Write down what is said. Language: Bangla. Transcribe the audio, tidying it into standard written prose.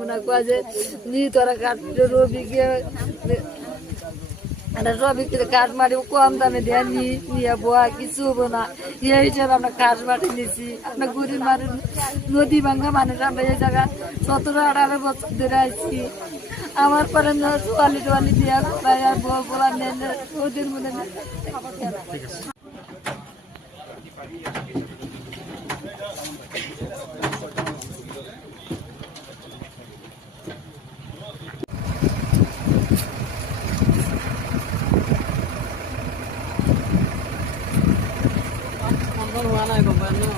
মনে কয় যে নি তোরা কাটলে রবিকে রবিকে কাঠ মাটি কম দামে দেয় নিয়ে বোয়া কিছু হবো না এই হিসাবে আমরা কাঠ মাটি নিছি। আমরা গরিব মানুষ নদী ভাঙ্গা মানুষ আমরা এই জায়গা 17-18 বছর ধরে আসছি। আমার পরে ছোয়ালি টোয়ালি দিয়া করাই আর বউ বলা নেন ওদের মনে huwa na ko ba no